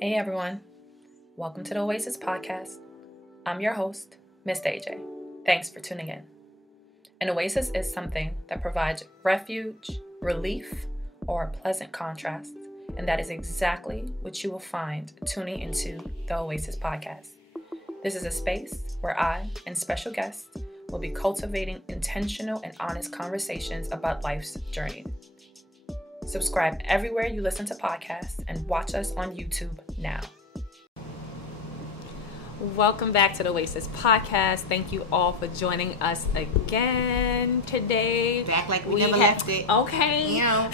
Hey everyone, welcome to the Oasis Podcast. I'm your host, Miss AJ. Thanks for tuning in. An oasis is something that provides refuge, relief, or a pleasant contrast, and that is exactly what you will find tuning into the Oasis Podcast. This is a space where I and special guests will be cultivating intentional and honest conversations about life's journey. Subscribe everywhere you listen to podcasts and watch us on YouTube now. Welcome back to the Oasis Podcast. Thank you all for joining us again today. Back like we never left it. Okay. Yeah.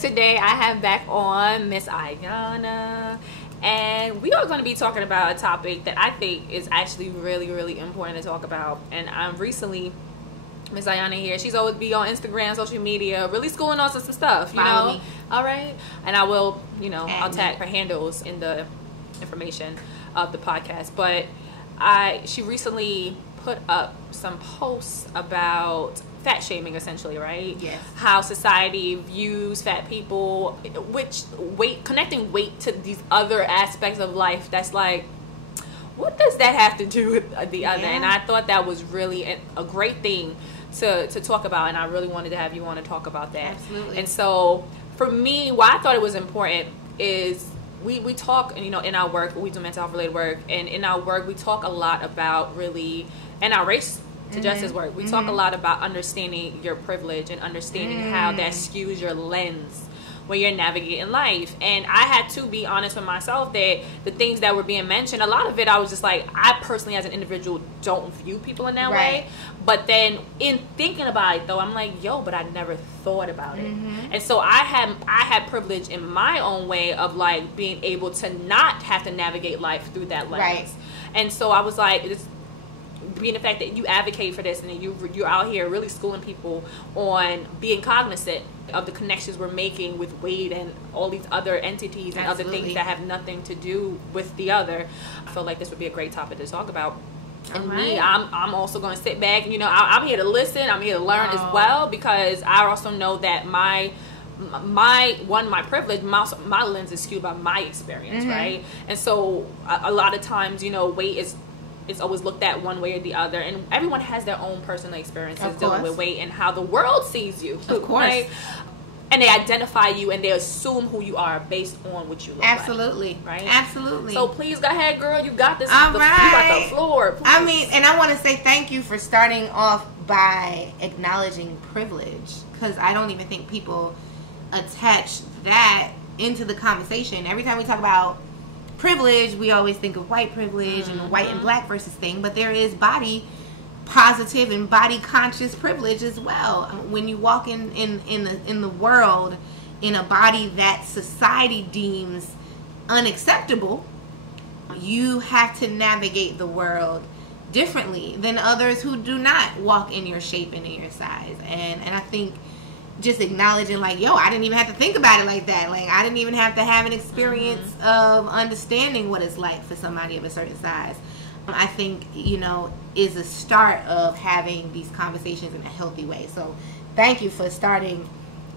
Today I have back on Miss Ayanna. And we are going to be talking about a topic that I think is actually really, really important to talk about. And I'm recently... Miss Ayanna here. She's always be on Instagram, social media, really schooling us on some stuff, you Follow know. me. All right. And I will, I'll me. tag her handles in the information of the podcast. But she recently put up some posts about fat shaming, essentially, right? Yes. How society views fat people, connecting weight to these other aspects of life. That's like, what does that have to do with the other? And I thought that was really a great thing to talk about, and I really wanted to have you on to talk about that. Absolutely. And so for me, why I thought it was important is we talk, in our work, we do mental health related work, and in our work we talk a lot about and our race to justice work, we talk a lot about understanding your privilege and understanding how that skews your lens when you're navigating life. And I had to be honest with myself that the things that were being mentioned, a lot of it I was just like, I personally as an individual don't view people in that way. But then in thinking about it though, I'm like, but I never thought about it. And so I had privilege in my own way of like being able to not have to navigate life through that lens. And so I was like, it's being the fact that you advocate for this and that you're out here really schooling people on being cognizant of the connections we're making with weight and all these other entities and other things that have nothing to do with the other. I feel like this would be a great topic to talk about. And me, I'm also going to sit back. I'm here to listen. I'm here to learn as well, because I also know that my privilege, my lens is skewed by my experience, right? And so a lot of times, weight is always looked at one way or the other, and everyone has their own personal experiences dealing with weight and how the world sees you, of course, right? And they identify you and they assume who you are based on what you look Absolutely. like. Right? Absolutely. So please go ahead, girl. You got this. All You right. got the floor. Please. I mean, and I want to say thank you for starting off by acknowledging privilege, because I don't even think people attach that into the conversation. Every time we talk about privilege, we always think of white privilege and the white and black versus thing, but there is body positive and body conscious privilege as well. When you walk in the world in a body that society deems unacceptable, you have to navigate the world differently than others who do not walk in your shape and in your size. And I think just acknowledging like, I didn't even have to think about it like that. Like, I didn't even have to have an experience of understanding what it's like for somebody of a certain size. I think, is a start of having these conversations in a healthy way. So thank you for starting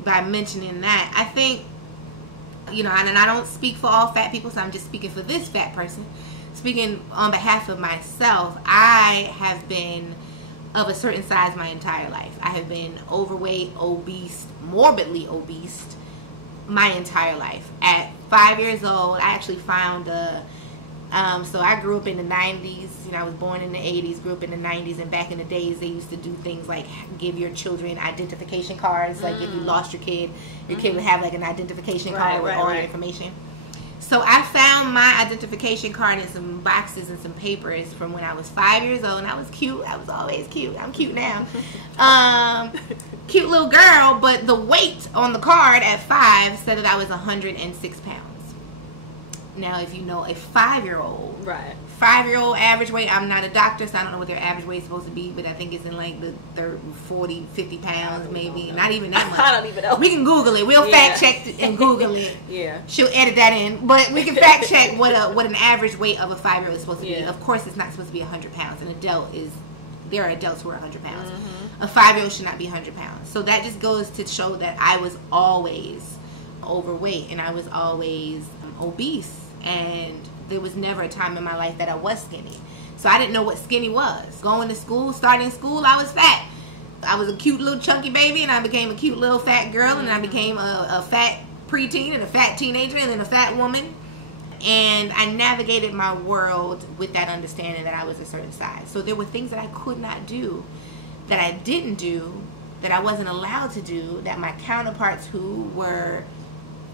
by mentioning that. I think, and I don't speak for all fat people, so I'm just speaking for this fat person. Speaking on behalf of myself, I have been of a certain size my entire life. I have been overweight, obese, morbidly obese my entire life. At 5 years old, I actually found so I grew up in the 90s. I was born in the 80s, grew up in the 90s, and back in the days they used to do things like give your children identification cards. Like if you lost your kid would have like an identification card with all your information. So I found my identification card in some boxes and some papers from when I was 5 years old, and I was cute. I was always cute. I'm cute now. Cute little girl, but the weight on the card at 5 said that I was 106 pounds. Now, if you know a 5-year-old, 5-year-old average weight, I'm not a doctor, so I don't know what their average weight is supposed to be, but I think it's in like the 40, 50 pounds, maybe. Not even that much. I don't even know. We can Google it. We'll fact check and Google it. She'll edit that in. But we can fact check what an average weight of a 5-year-old is supposed to be. Of course, it's not supposed to be 100 pounds. There are adults who are 100 pounds. A 5-year-old should not be 100 pounds. So that just goes to show that I was always overweight and I was always obese. and there was never a time in my life that I was skinny. So I didn't know what skinny was. Going to school, starting school, I was fat. I was a cute little chunky baby, and I became a cute little fat girl, and I became a fat preteen and a fat teenager and then a fat woman. And I navigated my world with that understanding that I was a certain size. So there were things that I could not do, that I didn't do, that I wasn't allowed to do, that my counterparts who were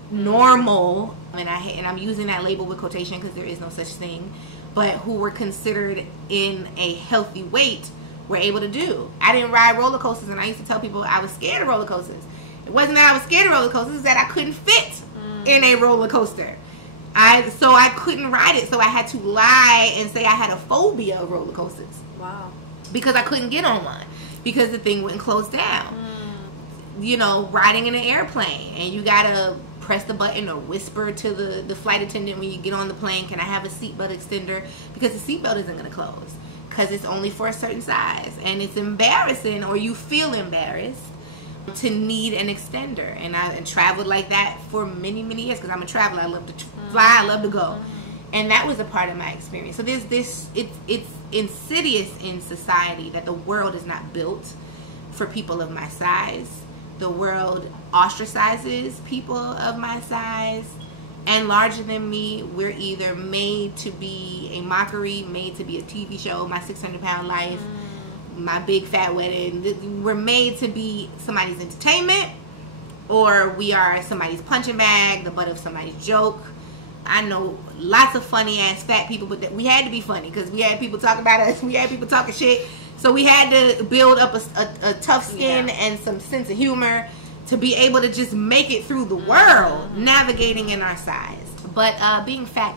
normal, and I'm using that label with quotation because there is no such thing, but who were considered in a healthy weight, were able to do. I didn't ride roller coasters, and I used to tell people I was scared of roller coasters. It wasn't that I was scared of roller coasters, it's that I couldn't fit in a roller coaster. So I couldn't ride it, so I had to lie and say I had a phobia of roller coasters. Wow. Because I couldn't get on one, because the thing wouldn't close down. You know, riding in an airplane, and you gotta press the button or whisper to the flight attendant when you get on the plane, can I have a seatbelt extender? Because the seatbelt isn't going to close, because it's only for a certain size, and it's embarrassing, or you feel embarrassed to need an extender. And I traveled like that for many, many years, because I'm a traveler. I love to fly, I love to go, and that was a part of my experience. So there's this, it's insidious in society that the world is not built for people of my size. The world ostracizes people of my size and larger than me. We're either made to be a mockery, made to be a TV show, My 600-Pound Life, My Big Fat Wedding. We're made to be somebody's entertainment, or we are somebody's punching bag, the butt of somebody's joke. I know lots of funny ass fat people, but we had to be funny because we had people talking about us. We had people talking shit. So we had to build up a tough skin and some sense of humor to be able to just make it through the world, navigating in our size. But being fat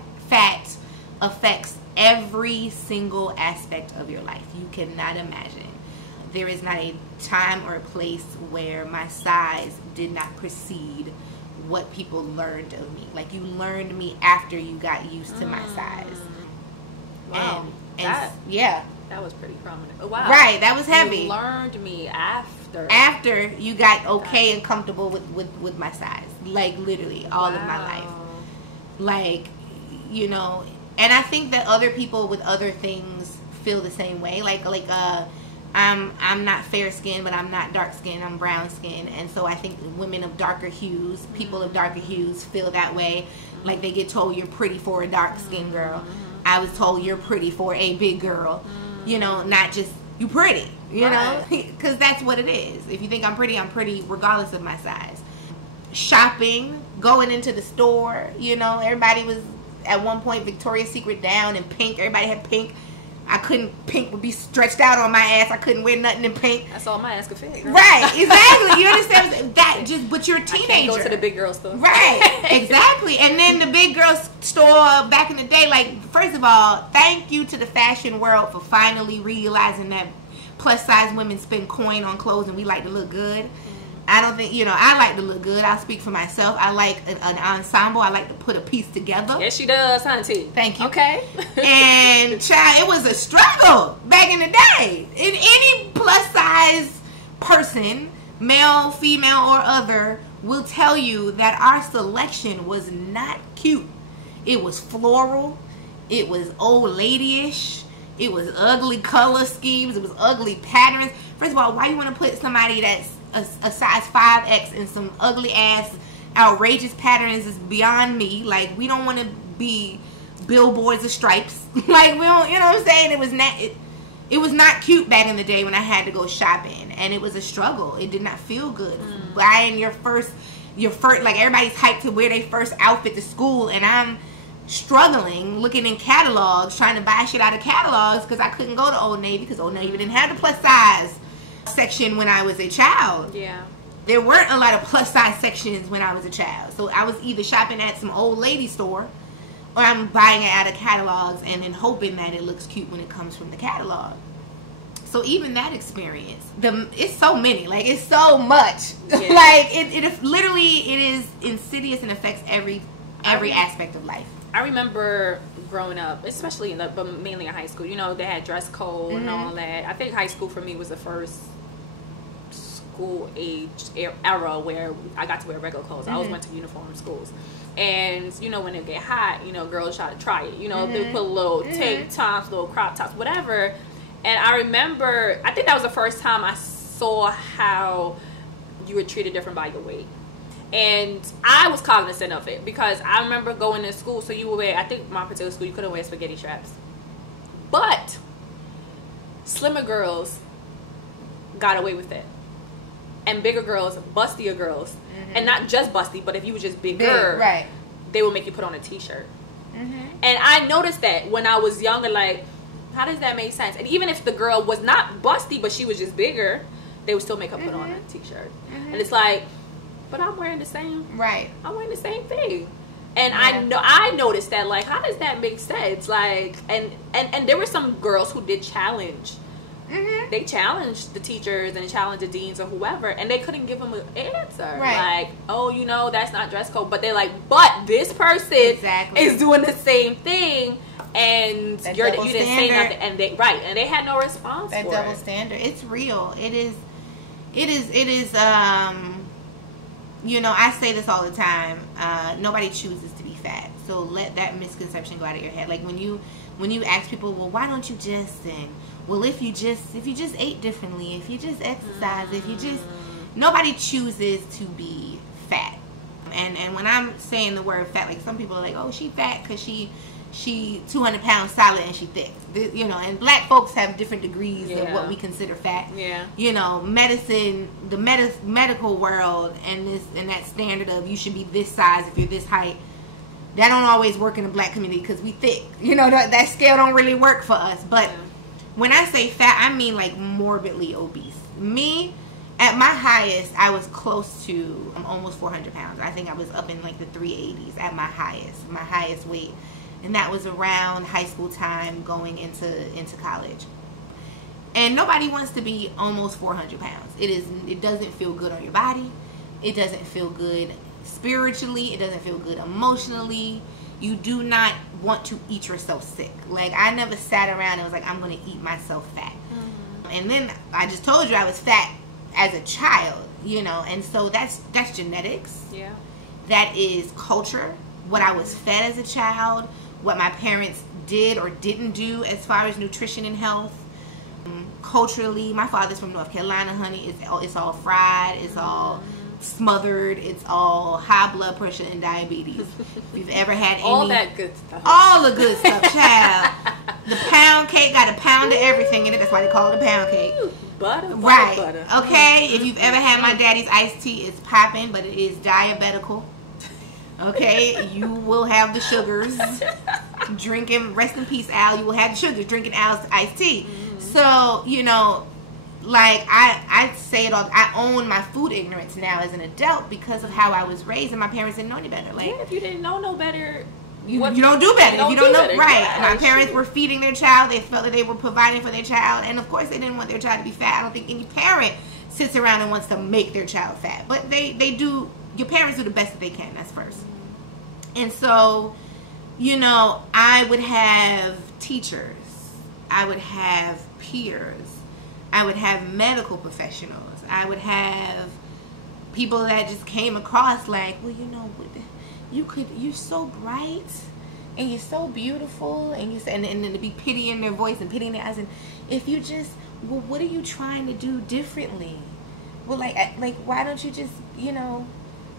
affects every single aspect of your life. You cannot imagine. There is not a time or a place where my size did not precede what people learned of me. Like, you learned me after you got used to my size. Wow. Yeah. That was pretty prominent. Oh, wow. Right, that was heavy. You learned me after. After you got okay and comfortable with my size. Like, literally, all of my life. Like, you know, and I think that other people with other things feel the same way. Like I'm not fair skinned, but I'm not dark skinned. I'm brown skinned. And so I think women of darker hues, people of darker hues feel that way. Like, they get told you're pretty for a dark skinned girl. I was told you're pretty for a big girl. You know, not just you pretty, you know, because that's what it is. If you think I'm pretty regardless of my size. Shopping, going into the store, you know, everybody was at one point Victoria's Secret down in pink. Everybody had pink. Pink would be stretched out on my ass. I couldn't wear nothing in pink. That's all my ass could fit. Right, exactly. You understand that? But you're a teenager. I can't go to the big girl store. Right, exactly. And then the big girl store back in the day, like, first of all, thank you to the fashion world for finally realizing that plus size women spend coin on clothes and we like to look good. I don't think, you know, I like to look good. I'll speak for myself. I like an ensemble. I like to put a piece together. Yes, she does, hunty. Thank you. Okay. And, child, it was a struggle back in the day. And any plus size person, male, female, or other, will tell you that our selection was not cute. It was floral. It was old lady-ish. It was ugly color schemes. It was ugly patterns. First of all, why you want to put somebody that's a size 5X in some ugly ass outrageous patterns is beyond me. Like, we don't want to be billboards of stripes. Like, we don't, you know what I'm saying? It was not cute back in the day when I had to go shopping, and it was a struggle. It did not feel good. Buying your first, like, everybody's hyped to wear their first outfit to school, and I'm struggling looking in catalogs, trying to buy shit out of catalogs because I couldn't go to Old Navy because Old Navy didn't have the plus size section when I was a child. Yeah. There weren't a lot of plus size sections when I was a child. So I was either shopping at some old lady store or I'm buying it out of catalogs and then hoping that it looks cute when it comes from the catalog. So even that experience, it's so many, like, it's so much. Yeah. Like, it literally, it is insidious and affects every aspect of life. I remember growing up, especially but mainly in high school, you know, they had dress code and all that. I think high school for me was the first school age era where I got to wear regular clothes. I always went to uniform schools. And, you know, when it get hot, you know, girls try to try it. You know, they put little tank tops, little crop tops, whatever. And I remember, I think that was the first time I saw how you were treated different by your weight. And I was cognizant of it because I remember going to school. So you would wear, I think my particular school, you couldn't wear spaghetti straps. But slimmer girls got away with it. And bigger girls, bustier girls, and not just busty, but if you were just bigger, right, they would make you put on a t-shirt. And I noticed that when I was younger, like, how does that make sense? And even if the girl was not busty, but she was just bigger, they would still make her put on a t-shirt. And it's like, but I'm wearing the same, I'm wearing the same thing. And I noticed that, like, how does that make sense? Like, and there were some girls who did challenge. They challenged the teachers and challenged the deans or whoever, and they couldn't give them an answer. Like, oh, you know, that's not dress code. But they're like, but this person is doing the same thing, and you didn't say nothing. And they had no response. That double standard, it's real. It is. You know, I say this all the time. Nobody chooses to be fat, so let that misconception go out of your head. Like when you ask people, well, why don't you just sing? Well, if you just ate differently, if you just exercise, nobody chooses to be fat. And when I'm saying the word fat, like some people are like, oh, she fat because she 200 pounds solid and she thick. You know, and black folks have different degrees of what we consider fat. You know, medicine, the medical world, and that standard of you should be this size if you're this height. That don't always work in the black community because we thick. You know, that scale don't really work for us. But when I say fat, I mean like morbidly obese. Me, at my highest, I was close to almost 400 pounds. I think I was up in like the 380s at my highest weight. And that was around high school time going into college. And nobody wants to be almost 400 pounds. It doesn't feel good on your body. It doesn't feel good spiritually. It doesn't feel good emotionally. You do not want to eat yourself sick. Like, I never sat around and was like, I'm going to eat myself fat. And then I just told you I was fat as a child, you know. And so that's genetics. That is culture. What I was fed as a child. What my parents did or didn't do as far as nutrition and health. Culturally, my father's from North Carolina, honey. It's all fried. It's all smothered. It's all high blood pressure and diabetes. If you've ever had any, all that good stuff, all the good stuff, child. The pound cake got a pound of everything in it. That's why they call it a pound cake. Butter. Okay. If you've ever had my daddy's iced tea, it's popping, but it is diabetical. Okay, you will have the sugars. Drinking, rest in peace, Al. You will have the sugars drinking Al's iced tea. So, you know, like I say it all. I own my food ignorance now as an adult because of how I was raised, and my parents didn't know any better. Like, if you didn't know no better, you don't do better. If you don't know, right? Yeah, my parents were feeding their child. They felt that they were providing for their child, and of course, they didn't want their child to be fat. I don't think any parent sits around and wants to make their child fat, but they do. Your parents do the best that they can. That's first. And so, you know, I would have teachers, I would have peers, I would have medical professionals, I would have people that just came across like, well, you know, you're so bright and you're so beautiful, and and then to be pity in their voice and pity in their eyes, and if you just, well, what are you trying to do differently? Well, like why don't you just, you know,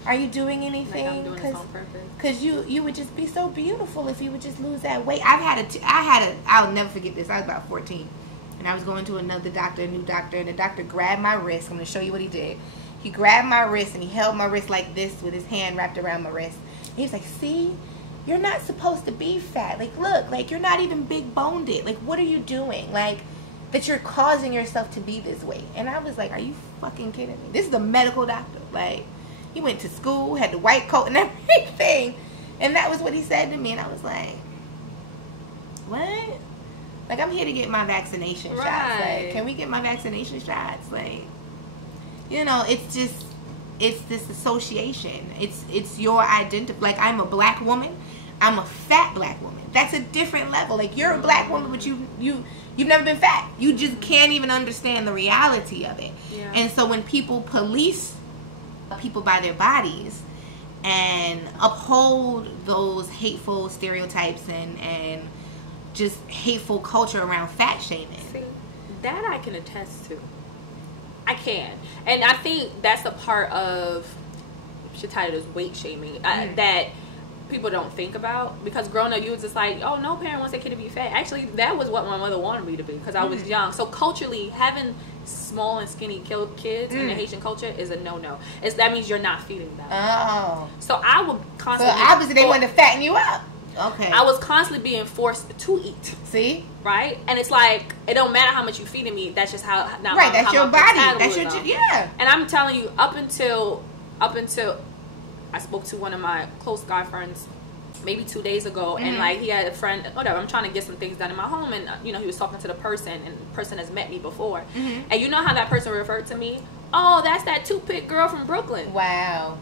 are you doing anything? Like I'm doing this on purpose. Because you would just be so beautiful if you would just lose that weight. I'll never forget this. I was about 14, and I was going to another doctor, a new doctor, and the doctor grabbed my wrist. I'm going to show you what he did. He grabbed my wrist, and he held my wrist like this with his hand wrapped around my wrist. And he was like, see, you're not supposed to be fat. Like, look, like, you're not even big boned it. Like, what are you doing? Like, that you're causing yourself to be this way. And I was like, are you fucking kidding me? This is a medical doctor. Like, he went to school, had the white coat and everything. And that was what he said to me. And I was like, what? Like, I'm here to get my vaccination shots. Like, can we get my vaccination shots? Like, you know, it's just, it's this association. It's your identity. Like, I'm a black woman. I'm a fat black woman. That's a different level. Like, you're a black woman, but you've never been fat. You just can't even understand the reality of it. Yeah. And so when people police people by their bodies and uphold those hateful stereotypes and just hateful culture around fat shaming. See, that I can attest to. I can. And I think that's a part of, should title it as weight shaming, that people don't think about. Because growing up, you was just like, oh, no parent wants their kid to be fat. Actually, that was what my mother wanted me to be because I was young. So culturally, having small and skinny kids in the Haitian culture is a no-no. That means you're not feeding them. Oh. So I would constantly... So obviously they wanted to fatten you up. Okay. I was constantly being forced to eat. See? Right? And it's like, it don't matter how much you feeding me. That's just how... Right, that's your body. That's your... Yeah. And I'm telling you, up until I spoke to one of my close guy friends maybe 2 days ago, and like he had a friend, whatever, I'm trying to get some things done in my home, and he was talking to the person, and the person has met me before, and you know how that person referred to me? Oh, that's that toothpick girl from Brooklyn. Wow.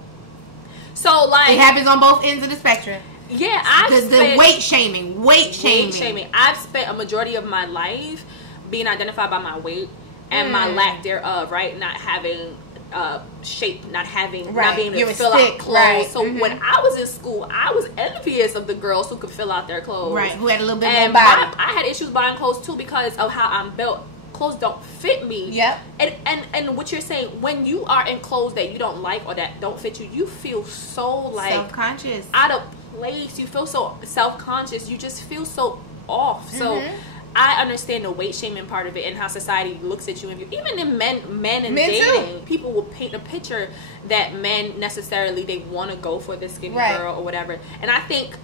So like, it happens on both ends of the spectrum. Yeah, the weight shaming. I've spent a majority of my life being identified by my weight and my lack thereof, right? Not having shape, not being able to fill out clothes. Right. So when I was in school, I was envious of the girls who could fill out their clothes. Right, who had a little bit more body. I had issues buying clothes too because of how I'm built. Clothes don't fit me. Yep. And what you're saying, when you are in clothes that you don't like or that don't fit you, you feel so like self-conscious, out of place. You feel so self-conscious. You just feel so off. So I understand the weight shaming part of it and how society looks at you. And even in men and dating, people will paint a picture that men necessarily they want to go for the skinny girl or whatever. And I think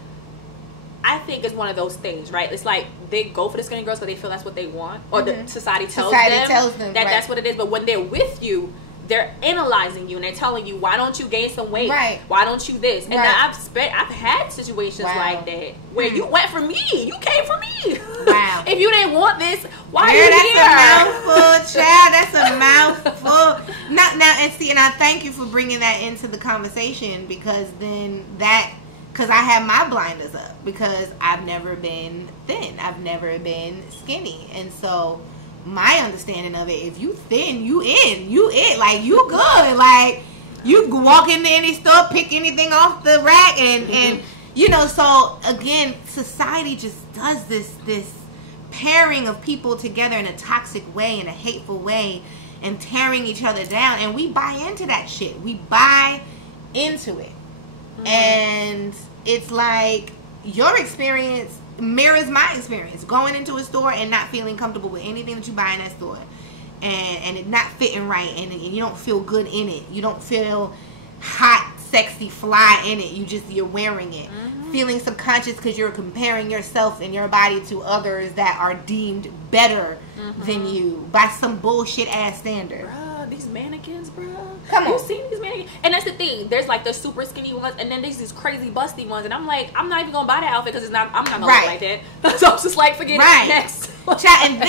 it's one of those things, right? It's like they go for the skinny girls, but they feel that's what they want, or the society tells them that that's what it is. But when they're with you, they're analyzing you and they're telling you, why don't you gain some weight? Right. Why don't you this? And I've had situations like that where you went for me. You came for me. Wow. If you didn't want this, why are you here? That's a mouthful, child. That's a mouthful. And I thank you for bringing that into the conversation because I have my blinders up because I've never been thin. I've never been skinny. And so my understanding of it, if you thin, you in, like you good, like you walk into any store, pick anything off the rack, and so again, society just does this pairing of people together in a toxic way, in a hateful way, and tearing each other down, and we buy into that shit. We buy into it, and it's like your experience mirrors my experience going into a store and not feeling comfortable with anything that you buy in that store and it not fitting right and you don't feel good in it. You don't feel hot, sexy, fly in it. You're wearing it. Feeling subconscious because you're comparing yourself and your body to others that are deemed better than you by some bullshit ass standard. Bruh, these mannequins, bruh. Come on. You seen these mannequins? And that's the thing. There's like the super skinny ones, and then there's these crazy busty ones. And I'm like, I'm not even gonna buy that outfit because I'm not gonna look like that. So I'm just like, forget it. Next. and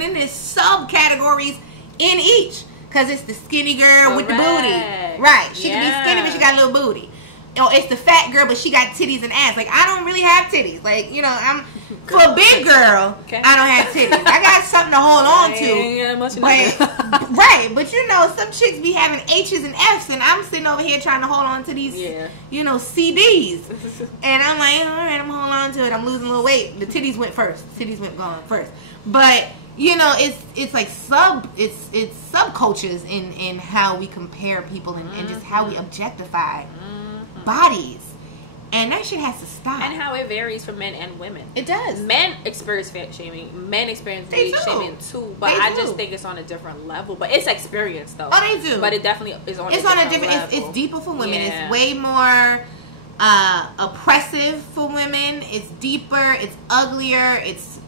then there's subcategories in each because it's the skinny girl with the booty. Right. She can be skinny, but she got a little booty. Or it's the fat girl, but she got titties and ass. Like, I don't really have titties. Like, I'm for a big girl. Okay. I don't have titties. I got something to hold on to. But some chicks be having H's and F's, and I'm sitting over here trying to hold on to these, CDs. And I'm like, all right, I'm holding on to it. I'm losing a little weight. The titties went first. Titties went gone first. But it's like it's subcultures in how we compare people and just how we objectify bodies, and that shit has to stop. And how it varies for men and women. It does. Men experience fat shaming. Men experience weight shaming too. But I just think it's on a different level. But it's experience though. Oh, they do. But it definitely is on. It's on a different level. It's deeper for women. Yeah. It's way more oppressive for women. It's deeper. It's uglier. It's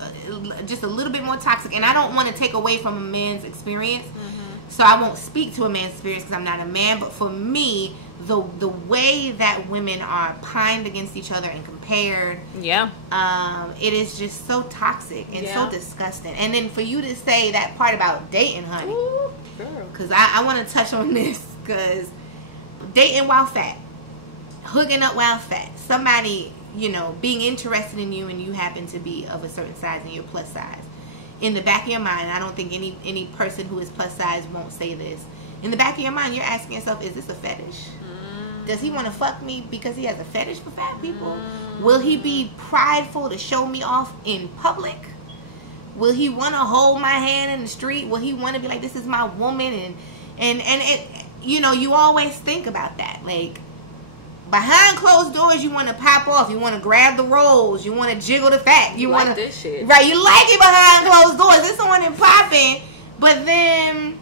just a little bit more toxic. And I don't want to take away from a man's experience. So I won't speak to a man's experience because I'm not a man. But for me, the way that women are pined against each other and compared, it is just so toxic and so disgusting. And then for you to say that part about dating, honey, because I want to touch on this because dating while fat, hooking up while fat, somebody, you know, being interested in you and you happen to be of a certain size and you're plus size. In the back of your mind, I don't think any person who is plus size won't say this. In the back of your mind, you're asking yourself, is this a fetish? Does he want to fuck me because he has a fetish for fat people? Will he be prideful to show me off in public? Will he want to hold my hand in the street? Will he want to be like, this is my woman? And it, you know, you always think about that. Like, behind closed doors, you want to pop off. You want to grab the rolls. You want to jiggle the fat. You want this shit. Right, you like it behind closed doors. It's on and popping. But then,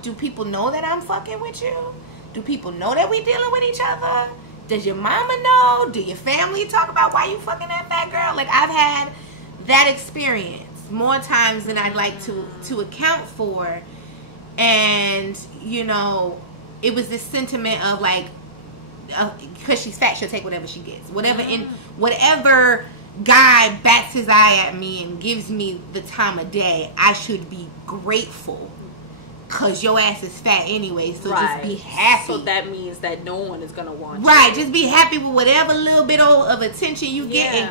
do people know that I'm fucking with you? Do people know that we dealing with each other? Does your mama know? Do your family talk about why you fucking that fat girl? Like, I've had that experience more times than I'd like to account for. And, you know, it was this sentiment of like, because she's fat, she'll take whatever she gets. Whatever guy bats his eye at me and gives me the time of day, I should be grateful. Because your ass is fat anyway, so just be happy. So that means that no one is going to want you. Right, just be happy with whatever little bit of attention you getting,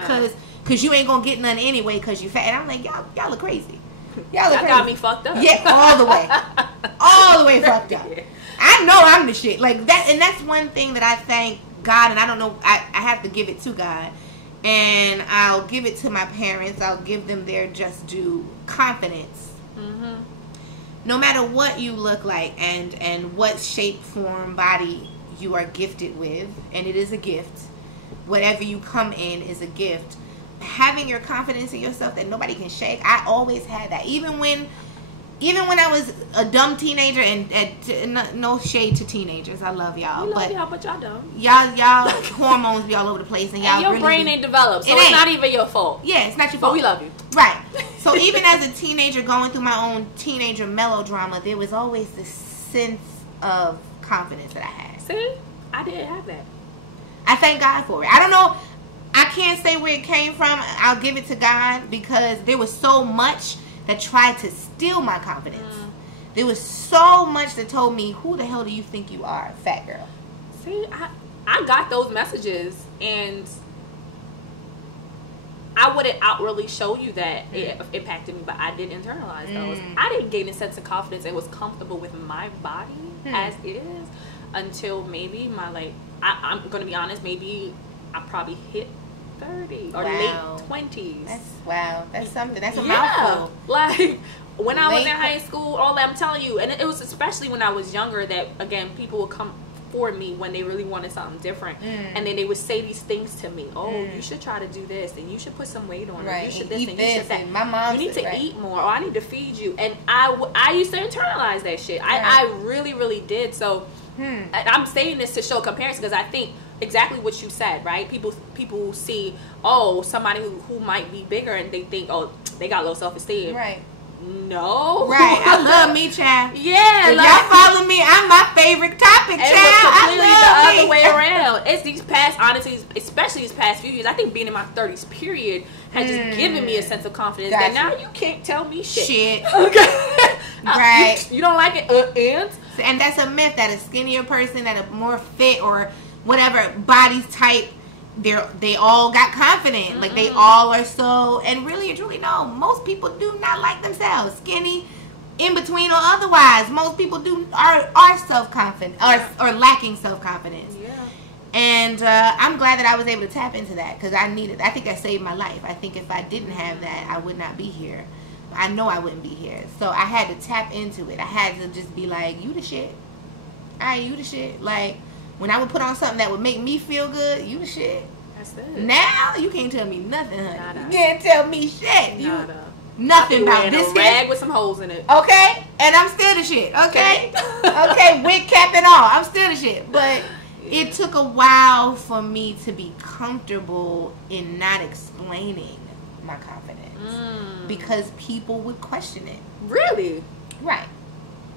because you ain't going to get none anyway because you fat. And I'm like, y'all look crazy. Y'all got me fucked up. Yeah, all the way. All the way fucked up. Yeah. I know I'm the shit. Like that, and that's one thing that I thank God, and I don't know, I have to give it to God. And I'll give it to my parents. I'll give them their just due confidence. Mm-hmm. No matter what you look like and what shape, form, body you are gifted with, and it is a gift, whatever you come in is a gift. Having your confidence in yourself that nobody can shake, I always had that. Even when I was a dumb teenager, and no shade to teenagers, I love y'all. We love y'all, but y'all don't. Y'all hormones be all over the place, and y'all and your really brain ain't developed, so it's not even your fault. Yeah, it's not your fault. But we love you. Right. So even as a teenager going through my own teenager melodrama, there was always this sense of confidence that I had. See? I didn't have that. I thank God for it. I don't know. I can't say where it came from. I'll give it to God because there was so much that tried to steal my confidence. There was so much that told me, who the hell do you think you are, fat girl? See, I got those messages, and I wouldn't outwardly show you that it impacted me, but I did internalize those. I didn't gain a sense of confidence and was comfortable with my body as it is until maybe I'm going to be honest, maybe I probably hit 30 or late 20s. That's something. That's a mouthful. Like when I was in high school, all that, I'm telling you, and it was especially when I was younger that, again, people would come for me when they really wanted something different, and then they would say these things to me. Oh, you should try to do this, and you should put some weight on, right? You should and you should that. My mom, you need to eat more, or I need to feed you. And I used to internalize that shit. I really, really did. So I'm saying this to show comparison because I think exactly what you said, right? People see, somebody who might be bigger, and they think, they got low self-esteem, right? No. Right. I love me, child. Yeah. If y'all follow me, I'm my favorite topic, child. It was completely the other way around. It's these past, honestly, especially these past few years, I think being in my 30s period has just given me a sense of confidence that now you can't tell me shit. Okay. Right. You don't like it, and that's a myth that a skinnier person, that a more fit or whatever body type, they all got confident. Like they all are so, and really and truly no, most people do not like themselves, skinny, in between or otherwise. Most people are self-confident or lacking self-confidence. Yeah. And I'm glad that I was able to tap into that because I think that saved my life. I think if I didn't have that, I would not be here. I know I wouldn't be here. So I had to tap into it. I had to just be like, you the shit. You the shit. Like, when I would put on something that would make me feel good, you the shit. That's it. Now, you can't tell me nothing, honey. You can't tell me shit. Nothing about this rag with some holes in it. Okay? And I'm still the shit. Okay? Okay, wig cap and all. I'm still the shit. But it took a while for me to be comfortable in not explaining my confidence. Because people would question it. Really? Right.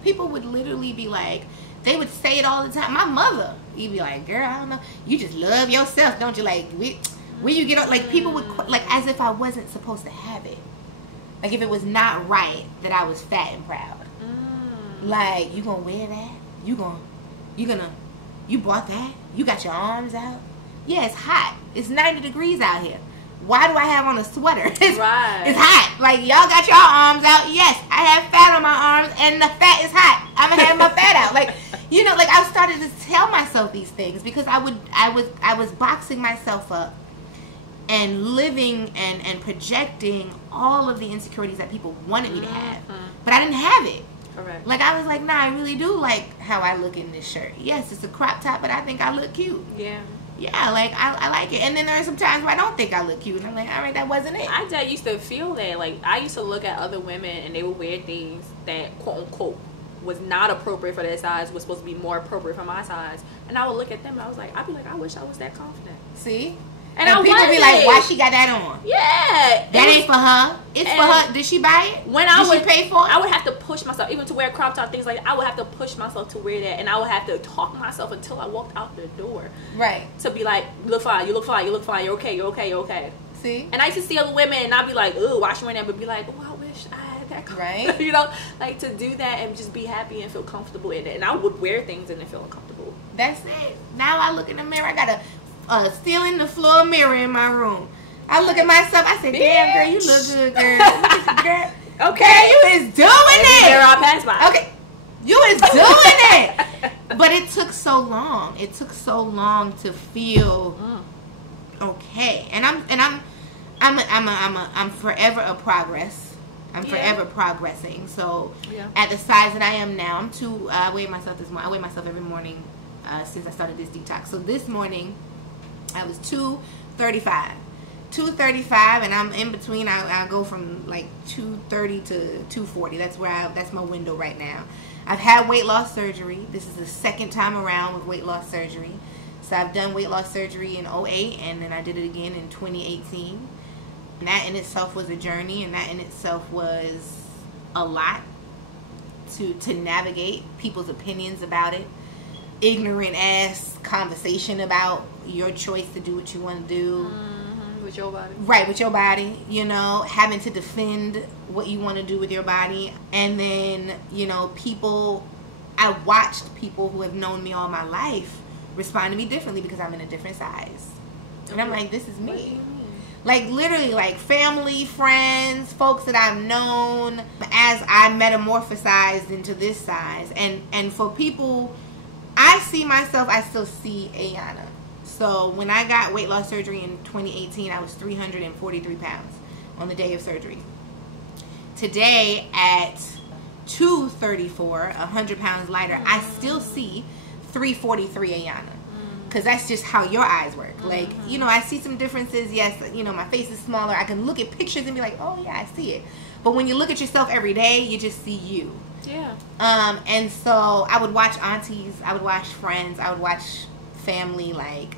People would literally be like, they would say it all the time. My mother, you'd be like, girl, I don't know. You just love yourself, don't you? Like, where you get up? Like, people would, like, as if I wasn't supposed to have it. Like, if it was not right that I was fat and proud. Like, you gonna wear that? You gonna You bought that? You got your arms out? Yeah, it's hot. It's 90 degrees out here. Why do I have on a sweater? It's hot. Like, y'all got your arms out. Yes, I have fat on my arms, and the fat is hot. I'm gonna have my fat out. Like, you know, like I started to tell myself these things because I was boxing myself up and living and projecting all of the insecurities that people wanted me to have, but I didn't have it. Correct. Like, I was like, nah, I really do like how I look in this shirt. Yes, it's a crop top, but I think I look cute. Yeah, like, I like it. And then there are some times where I don't think I look cute. And I'm like, all right, that wasn't it. I just used to feel that. Like, I used to look at other women and they would wear things that, quote unquote, was not appropriate for their size, was supposed to be more appropriate for my size. And I would look at them and I'd be like, I wish I was that confident. See? And people be like, why she got that on? Yeah. That ain't for her. It's for her. Did she buy it? Did she pay for it? I would have to push myself, even to wear crop top, things like that. I would have to push myself to wear that. And I would have to talk myself until I walked out the door. Right. To be like, you look fine, you look fine, you look fine, you're okay, you're okay, you're okay. See? And I used to see other women and I'd be like, ooh, why she wearing that? But be like, oh, I wish I had that confidence. Right. You know, like to do that and just be happy and feel comfortable in it. And I would wear things and then feel uncomfortable. That's it. Now I look in the mirror, I got a ceiling to floor mirror in my room. I look at myself, I say, damn, girl, you look good, girl. Girl, okay, you is doing it. There I pass by. Okay, you is doing it. But it took so long. It took so long to feel okay. And I'm forever a progress. I'm forever progressing. So at the size that I am now, I weigh myself this morning. I weigh myself every morning since I started this detox. So this morning I was 235, and I'm in between. I go from like 230 to 240. That's my window right now. I've had weight loss surgery. This is the second time around with weight loss surgery. So I've done weight loss surgery in 2008, and then I did it again in 2018. And that in itself was a journey, and that in itself was a lot to navigate people's opinions about it. Ignorant ass conversation about your choice to do what you want to do with your body, right? With your body, you know, having to defend what you want to do with your body, and then I watched people who have known me all my life respond to me differently because I'm in a different size, and I'm like, this is me. Like, literally, like, family, friends, folks that I've known as I metamorphosized into this size, and for people. I see myself, I still see Ayanna. So when I got weight loss surgery in 2018, I was 343 pounds on the day of surgery. Today at 234, 100 pounds lighter, I still see 343 Ayanna. Because that's just how your eyes work. Like, I see some differences. Yes, my face is smaller. I can look at pictures and be like, oh yeah, I see it. But when you look at yourself every day, you just see you. Yeah. And so I would watch aunties, I would watch friends, I would watch family, like,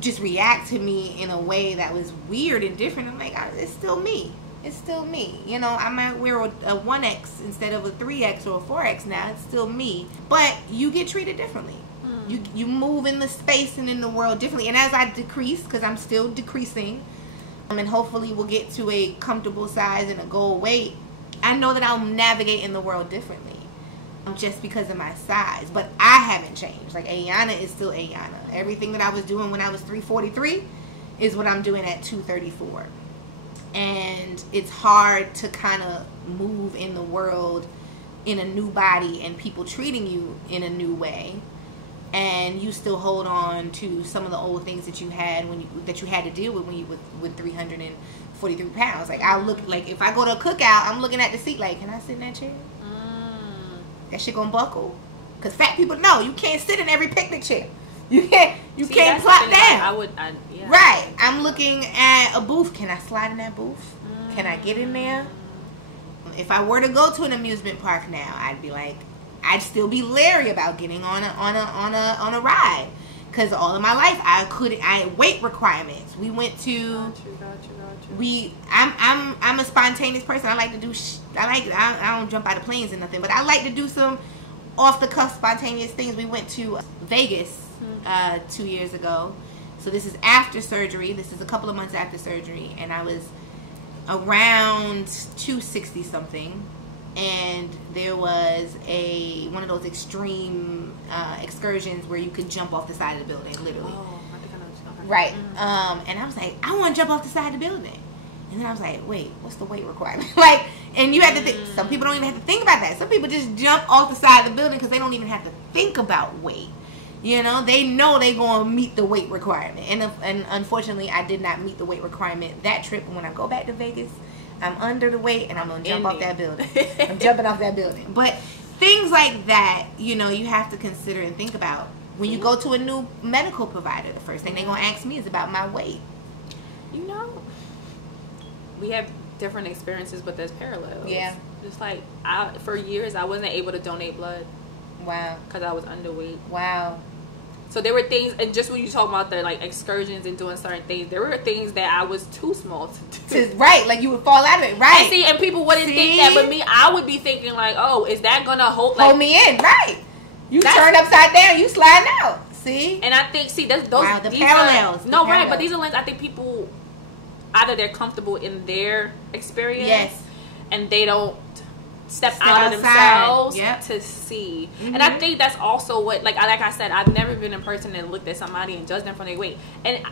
just react to me in a way that was weird and different. I'm like, it's still me. It's still me. I might wear a 1X instead of a 3X or a 4X now. It's still me. But you get treated differently. You move in the space and in the world differently. And as I decrease, because I'm still decreasing, and hopefully we'll get to a comfortable size and a goal weight, I know that I'll navigate in the world differently just because of my size. But I haven't changed. Like, Ayanna is still Ayanna. Everything that I was doing when I was 343 is what I'm doing at 234. And it's hard to kind of move in the world in a new body and people treating you in a new way. And you still hold on to some of the old things that you had that you had to deal with when you with 343 pounds. Like, I look, like, if I go to a cookout, I'm looking at the seat like, can I sit in that chair? That shit gonna buckle. Because fat people know you can't sit in every picnic chair. You can't plop down. Right. I'm looking at a booth. Can I slide in that booth? Can I get in there? If I were to go to an amusement park now, I'd still be leery about getting on a ride, because all of my life I had weight requirements. We went to. I'm a spontaneous person. I like to do. I don't jump out of planes and nothing, but I like to do some off the cuff spontaneous things. We went to Vegas 2 years ago, so this is after surgery. This is a couple of months after surgery, and I was around 260 something. and there was one of those extreme excursions where you could jump off the side of the building, literally. Oh, I think I know what you're talking about. Right. Mm-hmm. And I was like, I want to jump off the side of the building. And then I was like, wait, what's the weight requirement? Like, and you have to think, some people don't even have to think about that. Some people just jump off the side of the building because they don't even have to think about weight. You know, they know they're going to meet the weight requirement. And unfortunately, I did not meet the weight requirement that trip. And when I go back to Vegas, I'm under the weight and I'm going to jump off that building. I'm jumping off that building. But things like that, you know, you have to consider and think about. When you go to a new medical provider, the first thing they're going to ask me is about my weight. You know, we have different experiences, but there's parallels. Yeah. Just like, for years, I wasn't able to donate blood. Wow. Because I was underweight. Wow. So there were things, and just when you talk about the like excursions and doing certain things, there were things that I was too small to do. Right, like you would fall out of it, right? And see, and people wouldn't think that, but me, I would be thinking like, oh, is that gonna hold me in, right? You turn upside down, you slide out. See? And I think, those wow, the parallels. Right, but these are lines I think people either they're comfortable in their experience, yes, and they don't step out of themselves to see. Mm-hmm. And I think that's also what, like I said, I've never been a person that looked at somebody and judged them for their weight. And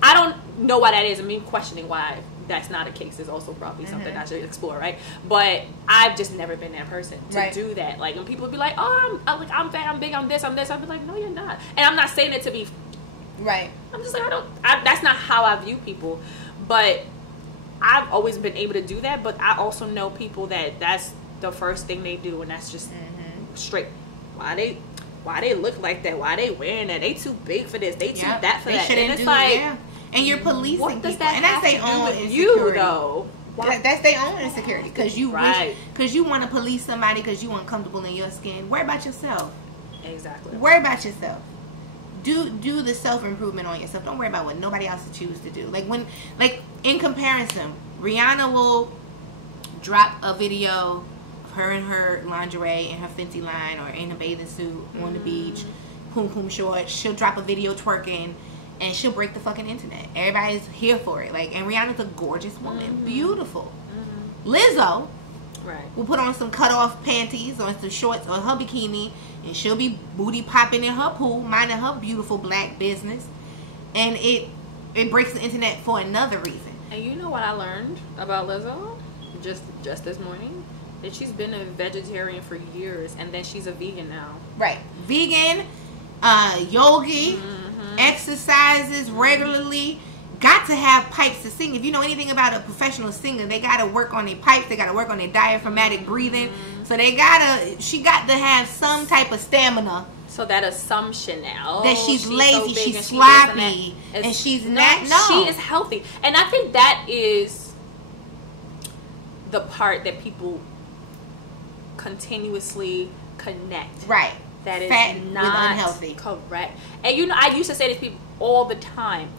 I don't know why that is. I mean, questioning why that's not a case is also probably something I should explore, right? But I've just never been that person to do that. Like, when people be like, oh, I'm fat, I'm big, I'm this, I'll be like, no, you're not. And I'm not saying it to be right. I'm just like, that's not how I view people. But I've always been able to do that, but I also know people that's the first thing they do, and that's just straight. Why they look like that? Why they wearing that? They too big for this. They too that for that. And it's like, and you're policing what does people, that and that's their own insecurity. You though. That's their own insecurity because you want to police somebody because you uncomfortable in your skin. Worry about yourself. Exactly. Worry about yourself. Do the self-improvement on yourself. Don't worry about what nobody else will choose to do. Like in comparison, Rihanna will drop a video of her in her lingerie in her Fenty line or in a bathing suit on the beach, poom shorts. She'll drop a video twerking and she'll break the fucking internet. Everybody's here for it. Like, and Rihanna's a gorgeous woman, beautiful. Lizzo will put on some cut off panties or some shorts or her bikini, and she'll be booty popping in her pool, minding her beautiful black business, and it breaks the internet for another reason. And you know what I learned about Lizzo just this morning? That she's been a vegetarian for years, and then she's a vegan now. Right, vegan, yogi, exercises regularly. Got to have pipes to sing. If you know anything about a professional singer, they got to work on their pipes. They got to work on their diaphragmatic breathing. So she got to have some type of stamina. So that assumption now that she's lazy, so she's sloppy, and she's not. No, she is healthy, and I think that is the part that people continuously connect. Right. That is fat not with unhealthy. Correct. And you know, I used to say this to people all the time.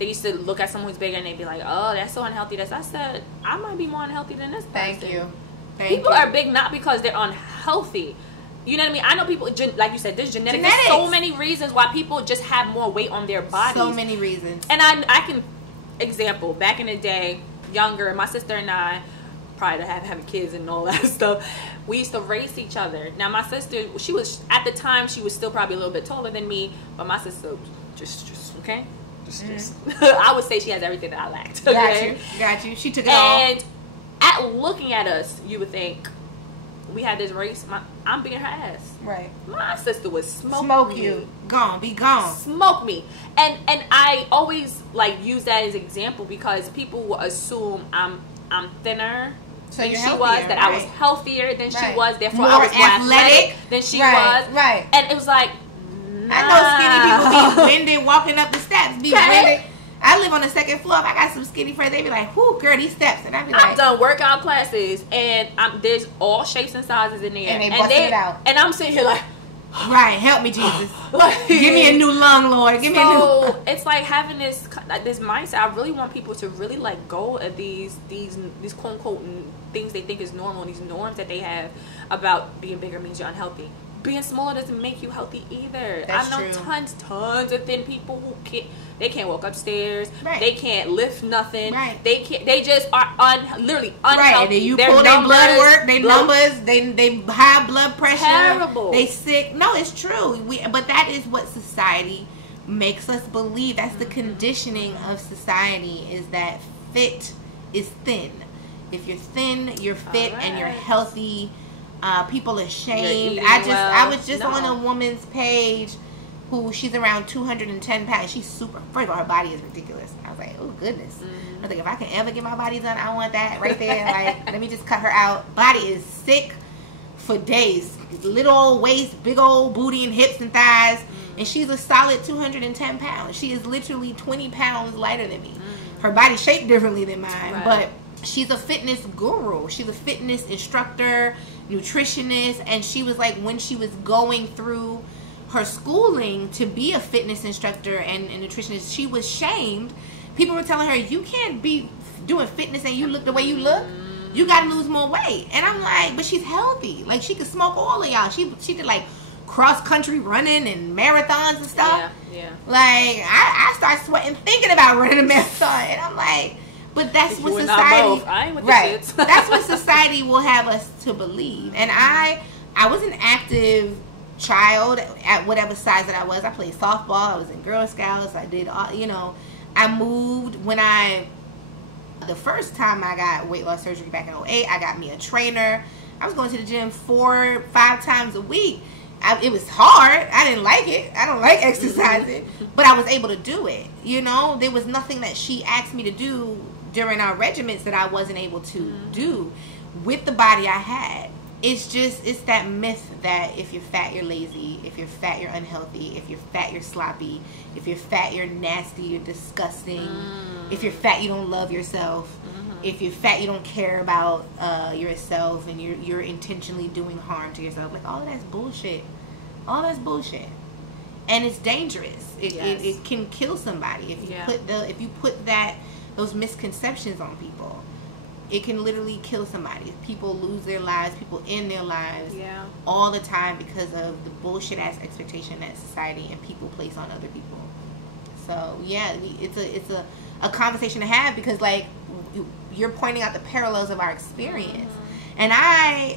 They used to look at someone who's bigger and they'd be like, "Oh, that's so unhealthy." I said, I might be more unhealthy than this person. Thank you. People are big not because they're unhealthy. You know what I mean? I know people, like you said, there's genetics. There's so many reasons why people just have more weight on their bodies. So many reasons. And I can, example, back in the day, younger, my sister and I, prior to having kids and all that stuff, we used to race each other. Now, my sister, she was, at the time, she was still probably a little bit taller than me, but my sister, just okay? Just. I would say she has everything that I lacked. Okay? Got you. She took it all. And at looking at us, you would think, we had this race. I'm beating her ass. Right. My sister would smoke me. You. Gone. Be gone. Smoke me. And I always like use that as an example because people will assume I'm thinner than she was, that I was healthier than she was, therefore I was more athletic than she was. Right. And it was like, nah. I know skinny people be winded walking up the steps. Winded. I live on the second floor. If I got some skinny friends, they be like, "Whoo, girl, these steps." And I be like, I've done workout classes, and there's all shapes and sizes in there, and they busted it out. And I'm sitting here like, right, help me, Jesus. Give me a new lung, Lord. Give me a new. So it's like having this mindset. I really want people to really let go of these quote unquote things they think is normal, and these norms that they have about being bigger means you're unhealthy. being smaller doesn't make you healthy either. That's I know true. tons of thin people who can't walk upstairs. Right. They can't lift nothing. Right. They just are literally unhealthy. Right, and then you pull their blood work, their numbers, they high blood pressure. Terrible. They sick. No, it's true. But that is what society makes us believe. That's the conditioning of society, is that fit is thin. If you're thin, you're fit, and you're healthy. People are shamed. I was just on a woman's page who she's around 210 pounds. She's super. First of all, her body is ridiculous. I was like, oh goodness. I was like, if I can ever get my body done, I want that right there. Like, let me just cut her out. Body is sick for days. Little old waist, big old booty and hips and thighs. And she's a solid 210 pounds. She is literally 20 pounds lighter than me. Her body's shaped differently than mine, but she's a fitness guru. She's a fitness instructor, nutritionist, and she was like, when she was going through her schooling to be a fitness instructor and nutritionist, she was shamed. People were telling her, you can't be doing fitness and you look the way you look. You got to lose more weight. And I'm like, but she's healthy. Like, she could smoke all of y'all. She did like cross-country running and marathons and stuff. Yeah. Like, I start sweating thinking about running a marathon. And I'm like, but that's what society... I ain't with the right. shits. That's what society will have us to believe. And I was an active child at whatever size that I was. I played softball. I was in Girl Scouts. I did all, I moved when the first time I got weight loss surgery back in 2008, I got me a trainer. I was going to the gym 4-5 times a week. It was hard. I didn't like it. I don't like exercising, but I was able to do it. There was nothing that she asked me to do during our regiments that I wasn't able to do with the body I had. It's that myth that if you're fat, you're lazy. If you're fat, you're unhealthy. If you're fat, you're sloppy. If you're fat, you're nasty, you're disgusting. If you're fat, you don't love yourself. If you're fat, you don't care about yourself, and you're intentionally doing harm to yourself. Like, all of that's bullshit. All that's bullshit, and it's dangerous. It can kill somebody if you put those misconceptions on people. It can literally kill somebody. People lose their lives. People end their lives all the time because of the bullshit ass expectation that society and people place on other people. So it's a conversation to have, because like, you're pointing out the parallels of our experience. And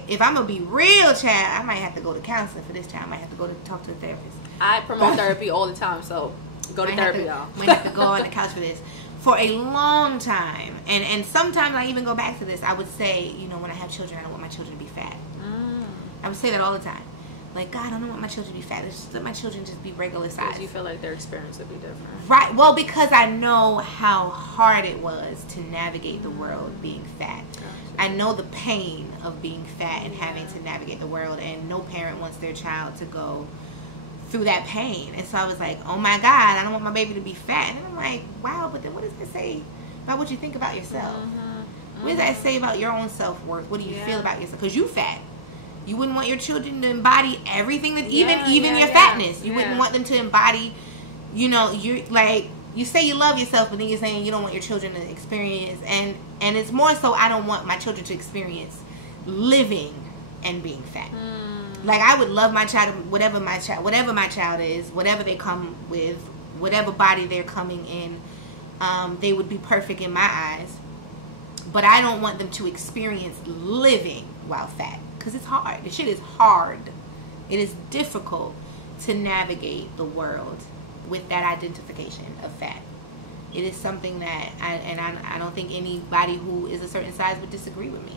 if I'm gonna be real, child, I might have to go to counseling for this child. I might have to go to talk to a therapist. I promote therapy all the time, so go to therapy, y'all. Might have to go on the couch for this. For a long time, and sometimes I even go back to this, I would say, when I have children, I don't want my children to be fat. I would say that all the time. Like, God, I don't want my children to be fat. Just let my children just be regular size. Because you feel like their experience would be different. Right. Well, because I know how hard it was to navigate the world being fat. Gotcha. I know the pain of being fat and having to navigate the world, and no parent wants their child to go through that pain. And so I was like, oh my God, I don't want my baby to be fat. And I'm like, wow, but then what does that say about what you think about yourself? What does that say about your own self-worth? What do you feel about yourself? Because you fat. You wouldn't want your children to embody everything that even your fatness. You wouldn't want them to embody, you're like, you say you love yourself, but then you're saying you don't want your children to experience, and it's more so, I don't want my children to experience living and being fat. Like, I would love my child, whatever my child is, whatever they come with, whatever body they're coming in, they would be perfect in my eyes. But I don't want them to experience living while fat, because it's hard. The shit is hard. It is difficult to navigate the world with that identification of fat. It is something that I don't think anybody who is a certain size would disagree with me.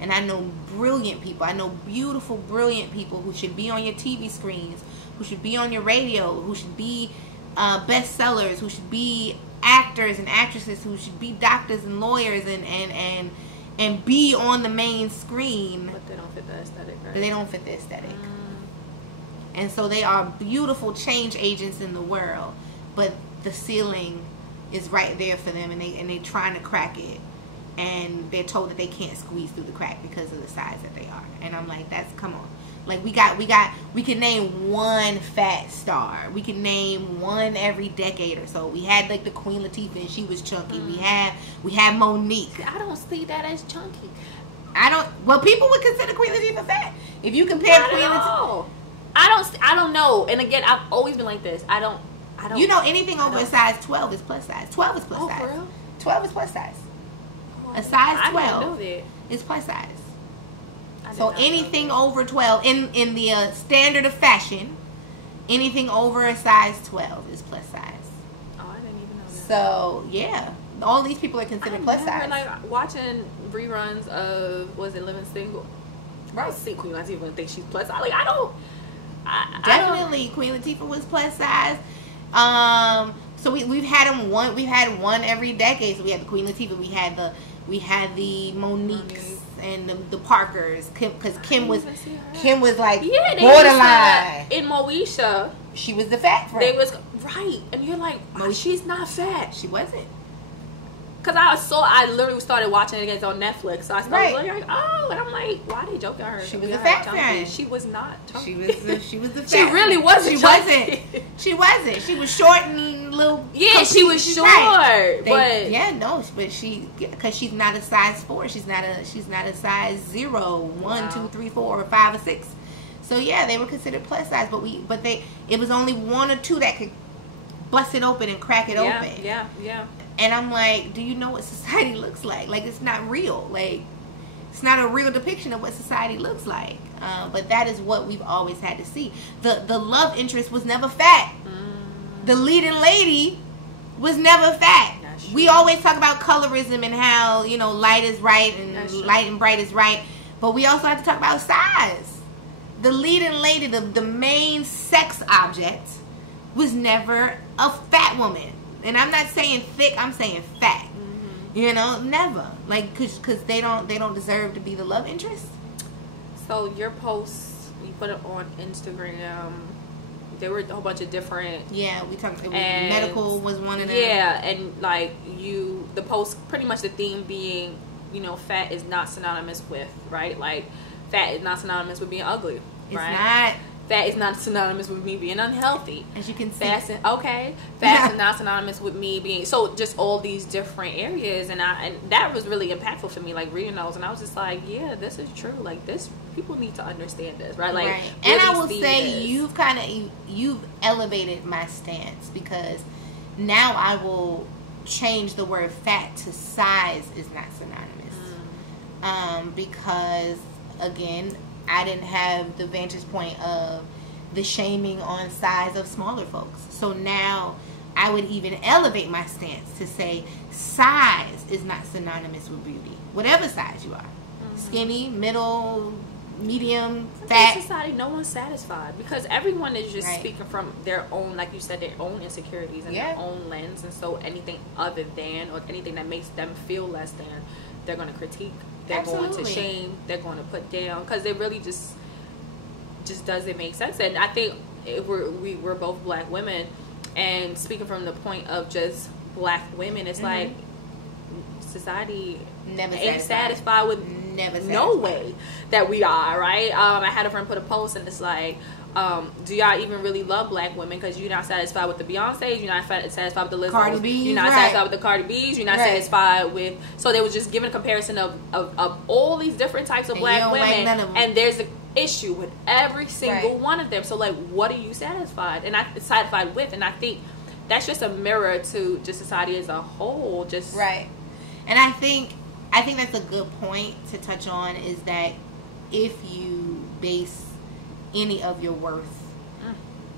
And I know brilliant people. I know beautiful, brilliant people who should be on your TV screens, who should be on your radio, who should be bestsellers, who should be actors and actresses, who should be doctors and lawyers and be on the main screen. But they don't fit the aesthetic, right? But they don't fit the aesthetic. And so they are beautiful change agents in the world, but the ceiling is right there for them, and they're trying to crack it. And they're told that they can't squeeze through the crack because of the size that they are. And I'm like, come on. Like, we can name one fat star. We can name one every decade or so. We had like the Queen Latifah, and she was chunky. We had Monique. I don't see that as chunky. Well, people would consider Queen Latifah fat. If you compare Queen Latifah. I don't know. And again, I've always been like this. I don't. You know, anything over a size 12 is plus size. 12 is plus size. For real? 12 is plus size. A size 12 is plus size. So anything over 12 in the standard of fashion, anything over a size 12 is plus size. Oh, I didn't even know that. So yeah, all these people are considered plus size. Like watching reruns of Living Single. Right. I see Queen Latifah and think she's plus size. Like I don't. Definitely, Queen Latifah was plus size. So we've had them one. We've had one every decade. So we had the Queen Latifah. We had the Moniques and the Parkers. Because Kim was like borderline. In Moesha, she was the fat friend. They was right, and you're like, she's not fat. She wasn't. Because I literally started watching it again on Netflix. So I started looking like, oh, and I'm like, why are they joking her? She was a fat friend. She was not chunky. She was the fat. She really wasn't. She wasn't. She was short and little. Yeah, she was short. But because she's not a size 4. She's not a size 0, 1, 2, 3, 4, or 5 or 6. So yeah, they were considered plus size. But it was only 1 or 2 that could bust it open and crack it open. Yeah. And I'm like, do you know what society looks like? Like, it's not real. Like, it's not a real depiction of what society looks like. But that is what we've always had to see. The love interest was never fat. The leading lady was never fat. We always talk about colorism and how, light is right and light and bright is right. But we also have to talk about size. The leading lady, the main sex object, was never a fat woman. And I'm not saying thick, I'm saying fat. Never. Like, cause they don't deserve to be the love interest. So your posts, you put it on Instagram. There were a whole bunch of different. Yeah, we talked. Medical was one of them. Yeah, and like the post, pretty much the theme being, fat is not synonymous with, right? Like, fat is not synonymous with being ugly. It's not. Fat is not synonymous with me being unhealthy. As you can see. Fat is not synonymous with me being... So, just all these different areas. And that was really impactful for me, like, reading those. And I was just like, yeah, this is true. Like, people need to understand this, right? Like, right. And I will say, you've elevated my stance. Because now I will change the word fat to size is not synonymous. Because, again... I didn't have the vantage point of the shaming on size of smaller folks. So now I would even elevate my stance to say size is not synonymous with beauty. Whatever size you are. Skinny, middle, medium, fat. In society, no one's satisfied because everyone is just speaking from their own, like you said, their own insecurities and their own lens. And so anything other than or anything that makes them feel less than, they're going to critique. They're going to shame. They're going to put down because it really just doesn't make sense. And I think we're both black women, and speaking from the point of just black women, it's like society ain't satisfied with no way that we are, right? I had a friend put a post and it's like, do y'all even really love black women? Because you're not satisfied with the Beyonces, you're not satisfied with the Lizzo, Cardi B's, you're not satisfied with the Cardi B's, you're not satisfied with. So they was just giving a comparison of all these different types of black women, and there's an issue with every single one of them. So like, what are you satisfied with? And I think that's just a mirror to just society as a whole. Just And I think that's a good point to touch on, is that if you base any of your worth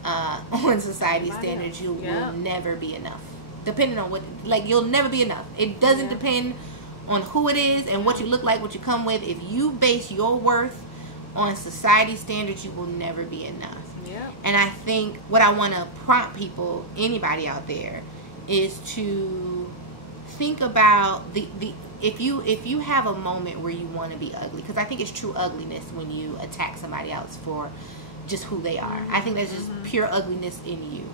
on society standards, you will never be enough. Depending on what, like, you'll never be enough. It doesn't depend on who it is and what you look like, what you come with. If you base your worth on society standards, you will never be enough. And I think what I want to prompt people, anybody out there, is to think about if you have a moment where you want to be ugly, because I think it's true ugliness when you attack somebody else for just who they are. I think that's just pure ugliness in you.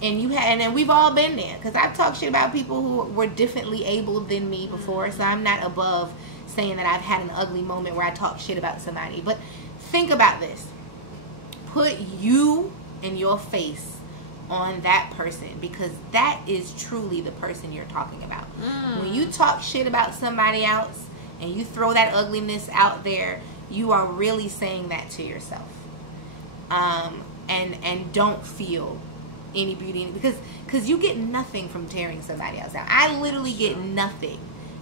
And then we've all been there, because I've talked shit about people who were differently abled than me before, so I'm not above saying that I've had an ugly moment where I talk shit about somebody. But think about this. Put you and your face on that person, because that is truly the person you're talking about. When you talk shit about somebody else and you throw that ugliness out there, you are really saying that to yourself. and don't feel any beauty in it, because you get nothing from tearing somebody else down. I literally get nothing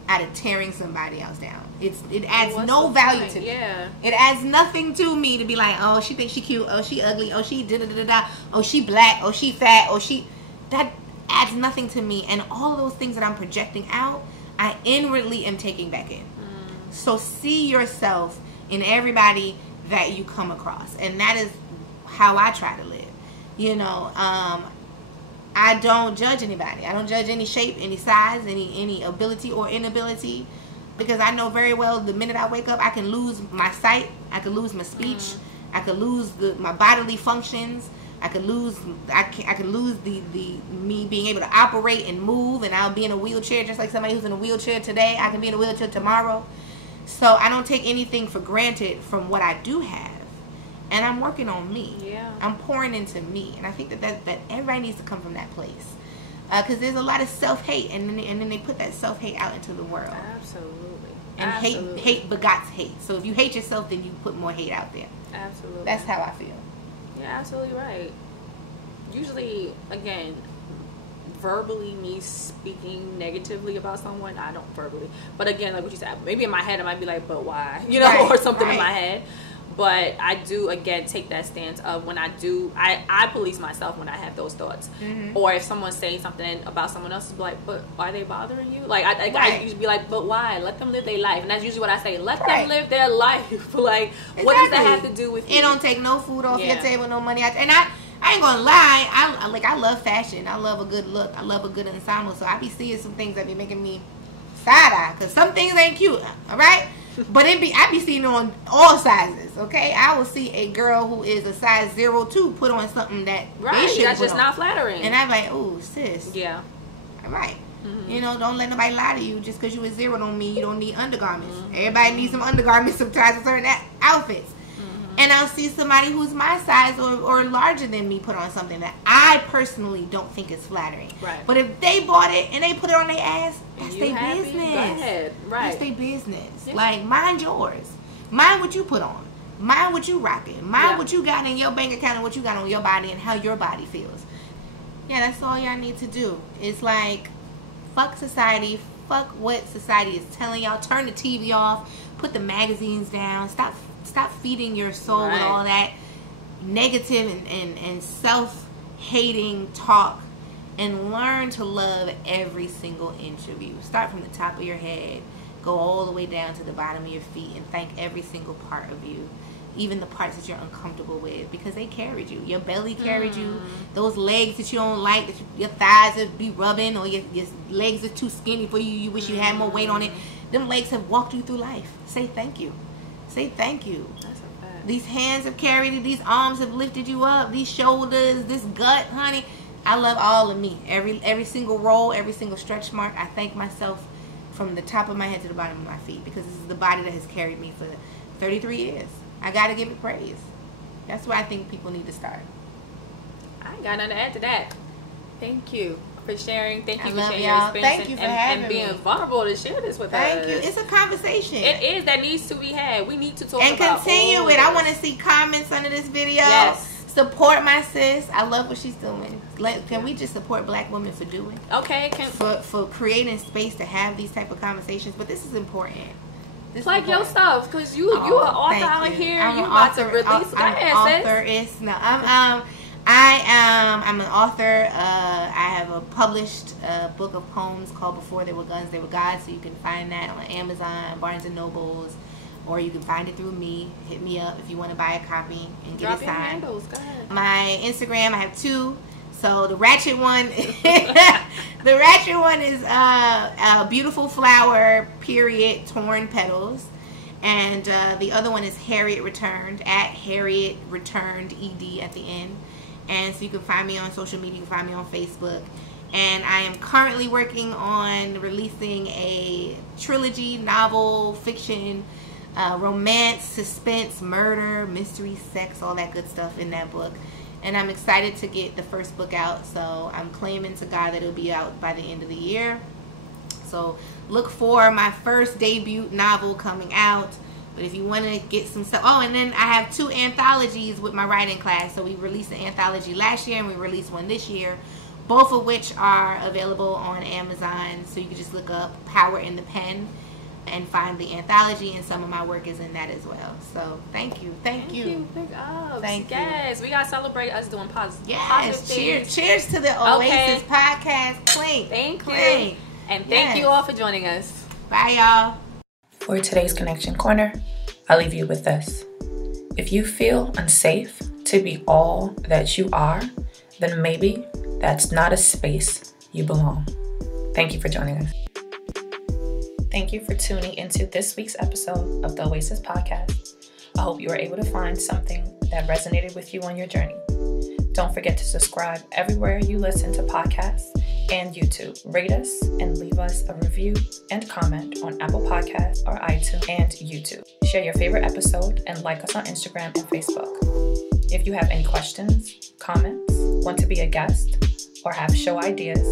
out of tearing somebody else down. It adds no value to me. Yeah. It adds nothing to me to be like, oh, she thinks she cute, oh, she ugly, oh, she da-da-da-da, oh, she black, oh, she fat, oh, she... That adds nothing to me. And all of those things that I'm projecting out, I inwardly am taking back in. So see yourself in everybody that you come across. And that is how I try to live. You know, I don't judge anybody. I don't judge any shape, any size, any ability or inability, because I know very well the minute I wake up, I can lose my sight, I could lose my speech, I could lose my bodily functions, I could lose the me being able to operate and move, and I'll be in a wheelchair just like somebody who's in a wheelchair today. I can be in a wheelchair tomorrow. So I don't take anything for granted from what I do have. And I'm working on me. Yeah. I'm pouring into me. And I think that everybody needs to come from that place. Because there's a lot of self-hate. And then they put that self-hate out into the world. Absolutely. And hate begots hate. So if you hate yourself, then you put more hate out there. Absolutely. That's how I feel. You're absolutely right. Usually, again, verbally me speaking negatively about someone, I don't verbally. But again, like what you said, maybe in my head I might be like, but why? You know, right, or something in my head. But I do, again, take that stance of when I police myself when I have those thoughts. Mm-hmm. Or if someone's saying something about someone else, be like, but why are they bothering you? Like, I used to be like, but why? Let them live their life. And that's usually what I say. Let them live their life. Like, what does that have to do with you? It don't take no food off your table, no money out. And I ain't gonna lie, I love fashion. I love a good look. I love a good ensemble. So I be seeing some things that be making me side-eye. Because some things ain't cute. All right? But I be seeing it on all sizes, okay? I will see a girl who is a size 02 put on something that they should that's just not flattering. And I'm like, oh, sis. Yeah. All right. Mm-hmm. You know, don't let nobody lie to you. Just because you a 0 don't mean you don't need undergarments. Mm-hmm. Everybody needs some undergarments sometimes for certain outfits. And I'll see somebody who's my size or larger than me put on something that I personally don't think is flattering. Right. But if they bought it and they put it on their ass, that's their business. Go ahead. Right. That's their business. Yeah. Like, mind yours. Mind what you put on. Mind what you rocking. Mind what you got in your bank account and what you got on your body and how your body feels. Yeah, that's all y'all need to do. It's like, fuck society. Fuck what society is telling y'all. Turn the TV off. Put the magazines down. Stop feeding your soul with all that negative and self-hating talk, and learn to love every single inch of you. Start from the top of your head, go all the way down to the bottom of your feet, and thank every single part of you, even the parts that you're uncomfortable with, because they carried you. Your belly carried you. Those legs that you don't like, that your thighs would be rubbing, or your legs are too skinny for you, you wish you had more weight on it. Them legs have walked you through life. Say thank you. Say thank you. That's a fact. These hands have carried you. These arms have lifted you up. These shoulders, this gut, honey. I love all of me. Every single roll, every single stretch mark. I thank myself from the top of my head to the bottom of my feet, because this is the body that has carried me for 33 years. I got to give it praise. That's where I think people need to start. I ain't got nothing to add to that. Thank you for sharing. Thank you for sharing y'all. your experience. Thank you for having and being me. vulnerable to share this with us. Thank you. It's a conversation. It is, that needs to be had. We need to talk and about continue it. I want to see comments under this video. Yes. Support my sis. I love what she's doing. Can we just support Black women for doing? Okay. For creating space to have these type of conversations. But this is important. Plug your stuff, because you are an author out here. You about to release. I'm an author. I have a published book of poems called Before There Were Guns, There Were Gods. So you can find that on Amazon, Barnes and Nobles, or you can find it through me. Hit me up if you want to buy a copy and get it signed. Drop your handles. Go ahead. My Instagram, I have 2. So the ratchet one, is a beautiful flower, period, torn petals. And the other one is Harriet Returned, at Harriet Returned, ED at the end. And so you can find me on social media. You can find me on Facebook. And I am currently working on releasing a trilogy, novel, fiction, romance, suspense, murder, mystery, sex, all that good stuff in that book. And I'm excited to get the first book out. So I'm claiming to God that it'll be out by the end of the year. So look for my first debut novel coming out. But if you want to get some stuff... Oh, and then I have 2 anthologies with my writing class. So we released an anthology last year and we released one this year. Both of which are available on Amazon. So you can just look up Power in the Pen and find the anthology, and some of my work is in that as well. So thank you. Thank you. Big ups. Thank you. Yes, we gotta celebrate us doing positive. Yes, cheers to the Oasis Podcast. Clink. Thank you. Clink. And thank you all for joining us. Bye, y'all. For today's Connection Corner, I'll leave you with this. If you feel unsafe to be all that you are, then maybe that's not a space you belong. Thank you for joining us. Thank you for tuning into this week's episode of the Oasis Podcast. I hope you were able to find something that resonated with you on your journey. Don't forget to subscribe everywhere you listen to podcasts and YouTube. Rate us and leave us a review and comment on Apple Podcasts or iTunes and YouTube. Share your favorite episode and like us on Instagram and Facebook. If you have any questions, comments, want to be a guest, or have show ideas,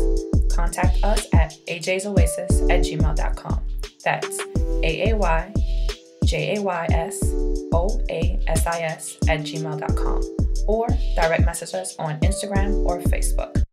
contact us at ajaysoasis@gmail.com. That's AAYJAYSOASIS@gmail.com, or direct message us on Instagram or Facebook.